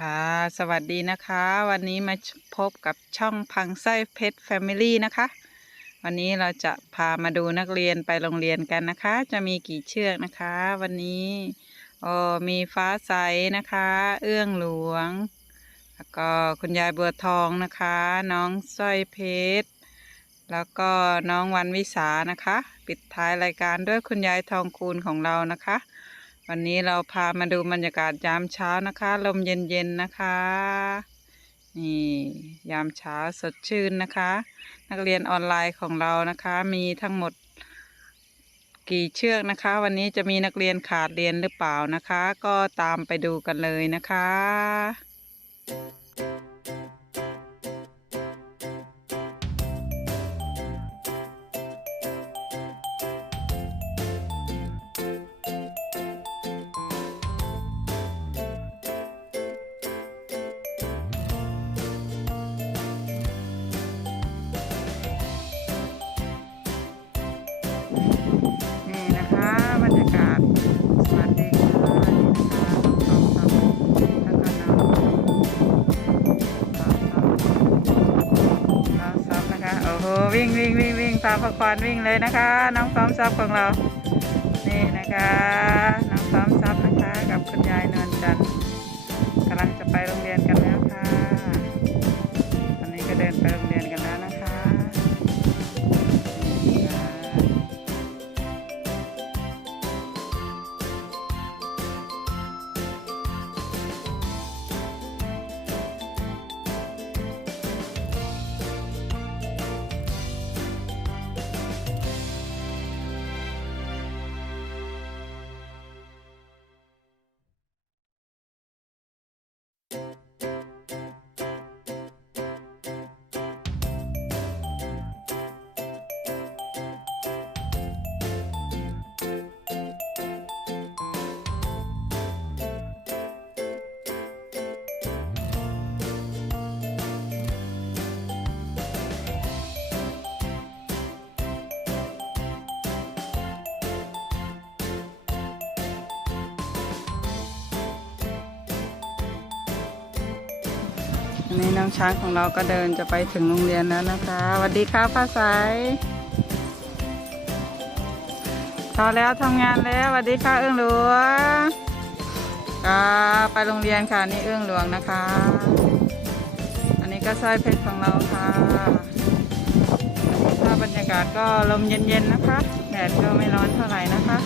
ค่ะ สวัสดีนะคะ วันนี้มาพบกับช่องพังไส้เพชรแฟมิลี่นะคะ วันนี้เราจะพามาดูนักเรียนไปโรงเรียนกันนะคะ จะมีกี่เชือกนะคะ วันนี้โอ้มีฟ้าใสนะคะ เอื้องหลวง แล้วก็คุณยายบัวทองนะคะ น้องสร้อยเพชร แล้วก็น้องวันวิสานะคะ ปิดท้ายรายการด้วยคุณยายทองคูณของเรานะคะ วันนี้เราพามาดูบรรยากาศยามเช้านะคะ ลมเย็นๆนะคะ นี่ยามเช้าสดชื่นนะคะ นักเรียนออนไลน์ของเรานะคะ มีทั้งหมดกี่เชือกนะคะ วันนี้จะมีนักเรียนขาดเรียนหรือเปล่านะคะ ก็ตามไปดูกันเลยนะคะ โอ้โหวิ่งวิ่งวิ่งวิ่งตามประควานวิ่งเลยนะคะ น้องซ้อมซับของเรา นี่นะคะ น้องซ้อมซับนะคะ กับคุณยายนวล อันนี้น้องช้างของเราก็เดินจะไปถึงโรงเรียนแล้วนะคะสวัสดีค่ะฟ้าใสพอแล้วทำงานแล้วสวัสดีค่ะเอื้องหลวงก็ไปโรงเรียนค่ะนี่เอื้องหลวงนะคะ อันนี้ก็สร้อยเพชรของเราค่ะถ้าบรรยากาศก็ลมเย็นๆนะคะแดดก็ไม่ร้อนเท่าไหร่นะคะ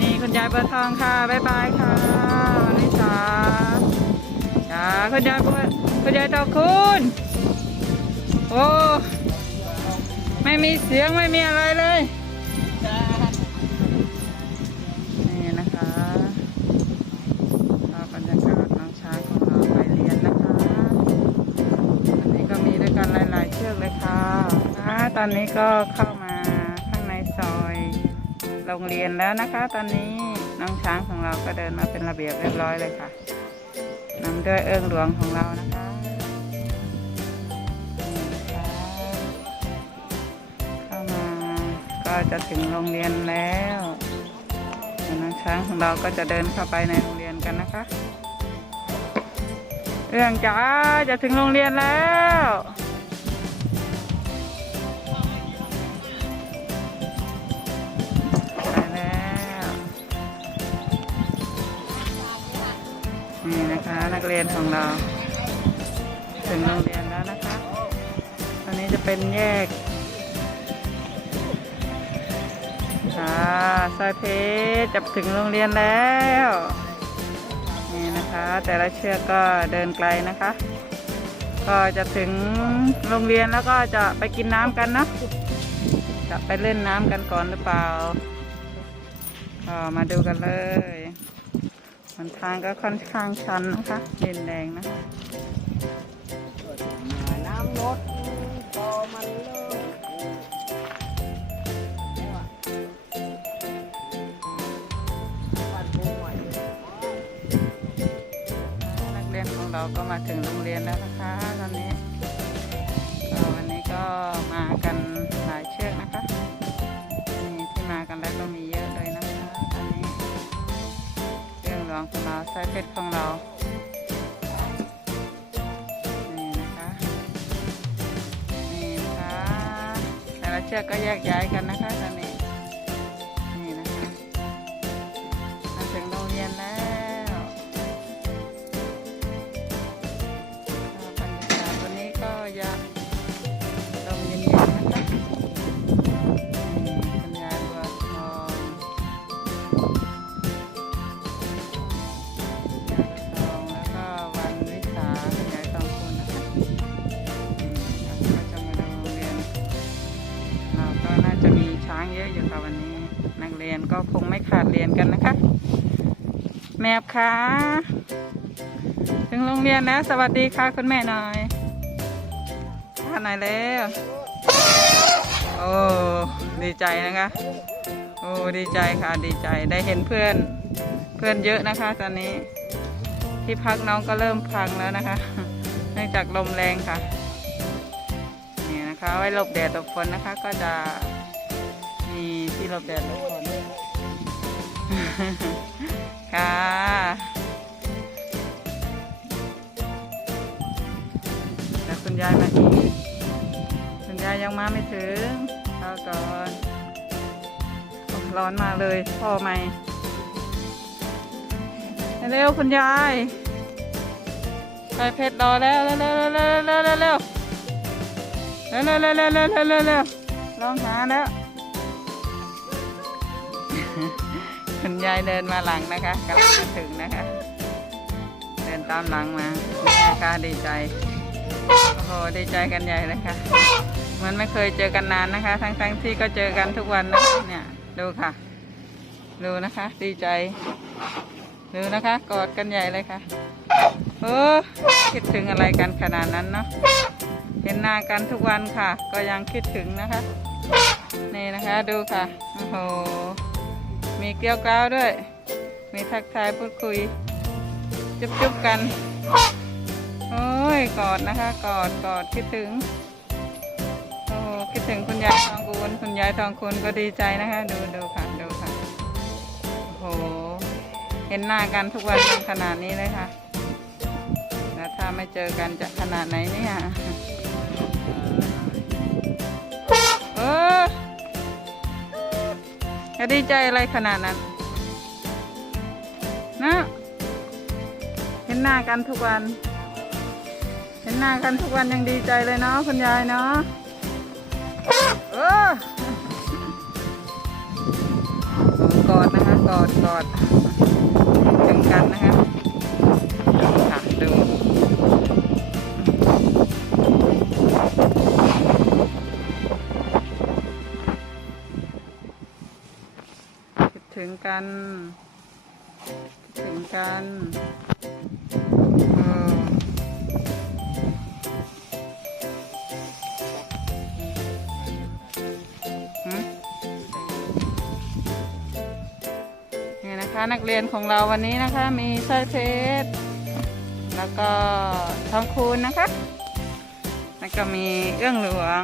นี่คุณยายเบอร์ทองค่ะบ๊ายบายค่ะนนี้สา จ้าคุณยายคุณคุณยายตอคุณโอ้ไม่มีเสียงไม่มีอะไรเลยนี่นะคะก็บรรยากาศน้องช้างของเราไปเรียนนะคะอันนี้ก็มีด้วยกันหลาย ๆ เชือกเลยค่ะตอนนี้ก็เข้ามาข้างในซอยโรงเรียนแล้วนะคะ ตอนนี้น้องช้างของเราก็เดินมาเป็นระเบียบเรียบร้อยเลยค่ะ ด้วยเอิงหลวงของเรานะคะเข้ามาก็จะถึงโรงเรียนแล้วเดี๋ยวน้องช้างของเราก็จะเดินเข้าไปในโรงเรียนกันนะคะ เอื้องจ้าจะถึงโรงเรียนแล้ว นักเรียนของเรา ถึงโรงเรียนแล้วนะคะ ตอนนี้จะเป็นแยกค่ะซอยเพชรจะถึงโรงเรียนแล้ว นี่นะคะ แต่ละเชือกก็เดินไกลนะคะ ก็จะถึงโรงเรียนแล้วก็จะไปกินน้ำกันเนาะจะไปเล่นน้ำกันก่อนหรือเปล่าก็มาดูกันเลย หนทางก็ค่อนข้างชันนะคะดินแดงนะคะน้ำลดพอมันเริ่มปัดปูใหม่นักเรียนของเราก็มาถึงโรงเรียนแล้วนะคะตอนนี้วันนี้ก็มากัน เาไซส์เฟสของเรา นี่นะคะ นี่นะคะ แต่ละเชือกก็แยกย้ายกันนะคะตอนนี้ แมบค่ะ ถึงโรงเรียนแล้ว สวัสดีค่ะคุณแม่หน่อยท่าหน่อยแล้วโอ้ดีใจนะคะ โอ้ดีใจค่ะดีใจได้เห็นเพื่อนเพื่อนเยอะนะคะ ตอนนี้ที่พักน้องก็เริ่มพังแล้วนะคะเนื่องจากลมแรงค่ะ นี่นะคะ ไว้หลบแดดหลบฝนนะคะ ก็จะมีที่หลบแดดหลบฝน ค่ะแล้วคุณยายมาอีกคุณยายยังมาไม่ถึงเข้าก่อนร้อนมาเลยพ่อไม่เร็วคุณยายไปเพชรรอแล้วเร็วๆเร็วๆเร็วๆเร็วๆเร็วๆเร็วๆเร็วเร็วเร็วเร็วเร็วเร็วเร็วเร็วลองหาแล้ว ยายเดินมาหลังนะคะกำลังจะถึงนะคะ เดินตามหลังมานี่นะคะดีใจโอ้โหดีใจกันใหญ่เลยค่ะเหมือนไม่เคยเจอกันนานนะคะ ทั้งทั้งที่ก็เจอกันทุกวันนะเนี่ยดูค่ะ ดูนะคะ ดีใจ ดูนะคะ กอดกันใหญ่เลยค่ะเออคิดถึงอะไรกันขนาดนั้นเนาะเห็นหน้ากันทุกวันค่ะ ก็ยังคิดถึงนะคะ นี่นะคะดูค่ะโอ้โห มีเกลียวกราวด้วย มีทักทายพูดคุย จุ๊บจุบกัน โอ้ย กอดนะคะ กอด กอด คิดถึง โอ้คิดถึงคุณยายทองคูณคุณยายทองคูณก็ดีใจนะคะ ดูดูค่ะ ดูค่ะ โอ้โห เห็นหน้ากันทุกวันขนาดนี้เลยค่ะ แล้วถ้าไม่เจอกันจะขนาดไหนเนี่ยเออ จะดีใจอะไรขนาดนั้น นะ เห็นหน้ากันทุกวัน เห็นหน้ากันทุกวันยังดีใจเลยเนาะคุณยายเนาะเออกอดนะคะกอดกอดถึงกันนะคะ งกันคิดถึงกันออหึนี่นะคะนักเรียนของเราวันนี้นะคะ มีสร้อยเพชร แล้วก็ทองคูณนะคะ แล้วก็มีเอื้องหลวง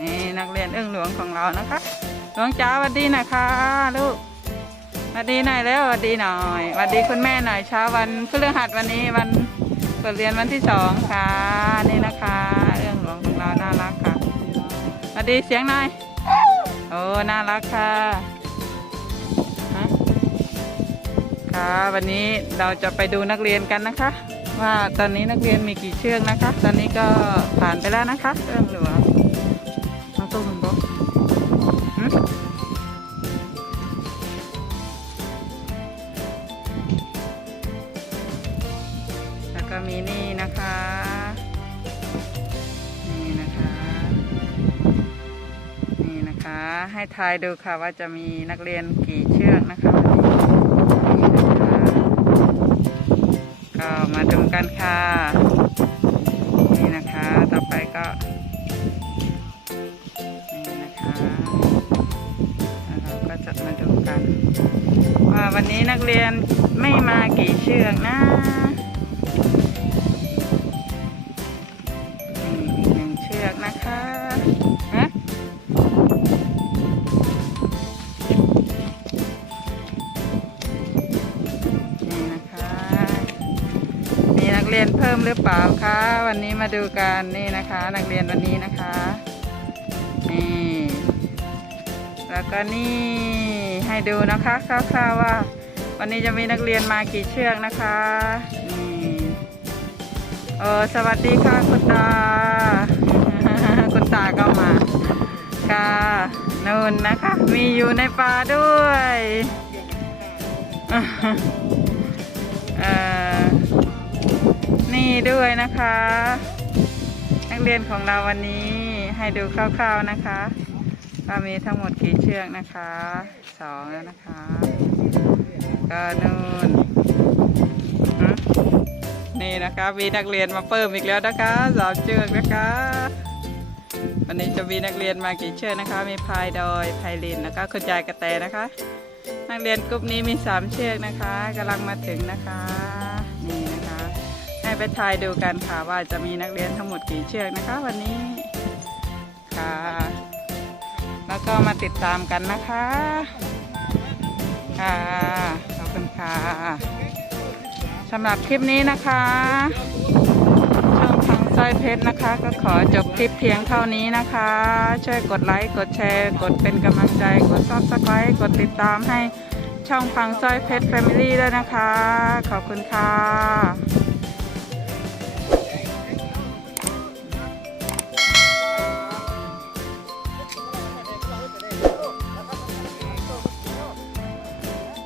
นี่นักเรียนเอื้องหลวงของเรานะคะ หลวงจ้าสวัสดีน่อยค่ะลูก วัสดีหน่อยแล้วสวัสดีหน่อยสวัสดีคุณแม่หน่อยเช้าวันพฤหัสวันนี้วันเปิดเรียนวันที่สองค่ะนี่นะคะเอื้องหลวงของเราน่ารักค่ะสวัสดีเสียงหน่อยโอ้น่ารักค่ะฮะค่ะวันนี้เราจะไปดูนักเรียนกันนะคะ ว่าตอนนี้นักเรียนมีกี่เชือกนะคะ ตอนนี้ก็ผ่านไปแล้วนะคะเอื้องหลวง ให้ทายดูค่ะว่าจะมีนักเรียนกี่เชือกนะคะก็มาดูกันค่ะ นี่นะคะ ต่อไปก็ นี่นะคะแล้วเราก็จะมาดูกัน ว่าวันนี้นักเรียนไม่มากี่เชือกนะนี่อีกหนึ่งเชือกนะคะฮะ พิ่มหรือเปล่าคะ วันนี้มาดูกันนี่นะคะ นักเรียนวันนี้นะคะ นี่ แล้วก็นี่ให้ดูนะคะคร่าวๆว่า วันนี้จะมีนักเรียนมากี่เชือกนะคะนี่เออสวัสดีค่ะคุณตาคุณตาก็มาค่ะนู่นนะคะ มีอยู่ในป่าด้วยเอ่อ นี่ด้วยนะคะ นักเรียนของเราวันนี้ให้ดูคร่าวๆนะคะว่ามีทั้งหมดกี่เชือกนะคะสองแล้วนะคะก็นู่นนี่นะคะมีนักเรียนมาเพิ่มอีกแล้วนะคะสามเชือกนะคะ วันนี้จะมีนักเรียนมากี่เชือกนะคะ มีพายดอยพายลินแล้วก็คุณยายกระแตนะคะ นักเรียนกลุ่มนี้มีสามเชือกนะคะกำลังมาถึงนะคะ ไปทายดูกันค่ะว่าจะมีนักเรียนทั้งหมดกี่เชือกนะคะ วันนี้ค่ะ แล้วก็มาติดตามกันนะคะ ค่ะขอบคุณค่ะสำหรับคลิปนี้นะคะช่องทางสร้อยเพชรนะคะ ก็ขอจบคลิปเพียงเท่านี้นะคะ ช่วยกดไลค์กดแชร์ กดเป็นกำลังใจกดซับสไครต์กดติดตามให้ช่องพังสร้อยเพชรแฟมิลี่ด้วยนะคะ ขอบคุณค่ะ